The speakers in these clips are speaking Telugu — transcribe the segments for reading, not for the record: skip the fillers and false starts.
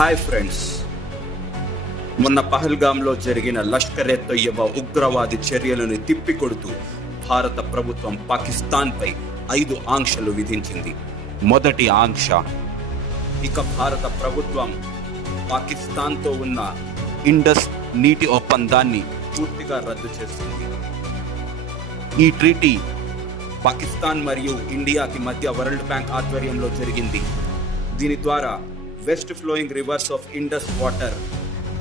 హాయ్ ఫ్రెండ్స్, మొన్న పహల్గామ్లో జరిగిన లష్కర్ ఎ తొయ్యబా ఉగ్రవాది చర్యలను తిప్పికొడుతూ భారత ప్రభుత్వం పాకిస్తాన్పై 5 ఆంక్షలు విధించింది. మొదటి ఆంక్ష, ఇక భారత ప్రభుత్వం పాకిస్తాన్తో ఉన్న ఇండస్ నీటి ఒప్పందాన్ని పూర్తిగా రద్దు చేస్తుంది. ఈ ట్రీటీ పాకిస్తాన్ మరియు ఇండియాకి మధ్య వరల్డ్ బ్యాంక్ ఆధ్వర్యంలో జరిగింది. దీని ద్వారా west flowing reverse of Indus water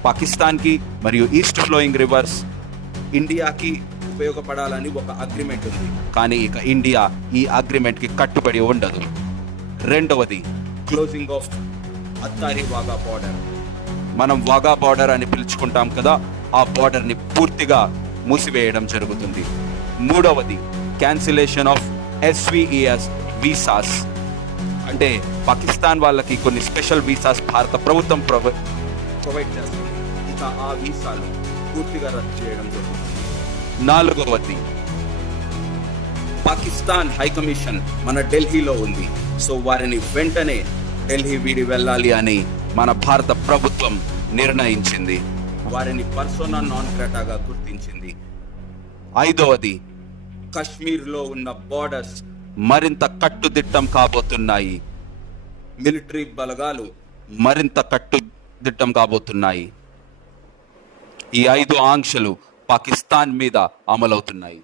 పాకిస్తాన్కి మరియు ఈస్ట్ ఫ్లోయింగ్ రివర్స్ ఇండియాకి ఉపయోగపడాలని ఒక అగ్రిమెంట్ ఉంది. కానీ ఇక ఇండియా ఈ అగ్రిమెంట్కి కట్టుబడి ఉండదు. రెండవది, క్లోజింగ్ ఆఫ్ అత్తారి వాగా బార్డర్. మనం వాగా బార్డర్ అని పిలుచుకుంటాం కదా, ఆ బార్డర్ని పూర్తిగా మూసివేయడం జరుగుతుంది. మూడవది, క్యాన్సిలేషన్ ఆఫ్ SVES వీసాస్. అంటే పాకిస్తాన్ వాళ్ళకి కొన్ని స్పెషల్ వీసాస్ భారత ప్రభుత్వం ప్రొవైడ్ చేస్తుంది. ఇక ఆ వీసాలు పూర్తిగా రద్దు చేయడం జరుగుతుంది. నాలుగవది, పాకిస్తాన్ హై కమిషన్ మన ఢిల్లీలో ఉంది. సో వారిని వెంటనే ఢిల్లీ వీడి వెళ్ళాలి అని మన భారత ప్రభుత్వం నిర్ణయించింది. వారిని పర్సోనా నాన్ గ్రాటాగా గుర్తించింది. ఐదవది, కశ్మీర్లో ఉన్న బార్డర్స్ మరింత కట్టుదిట్టం కాబోతున్నాయి. మిలిటరీ బలగాలు మరింత కట్టుదిట్టం కాబోతున్నాయి. ఈ 5 ఆంక్షలు పాకిస్తాన్ మీద అమలవుతున్నాయి.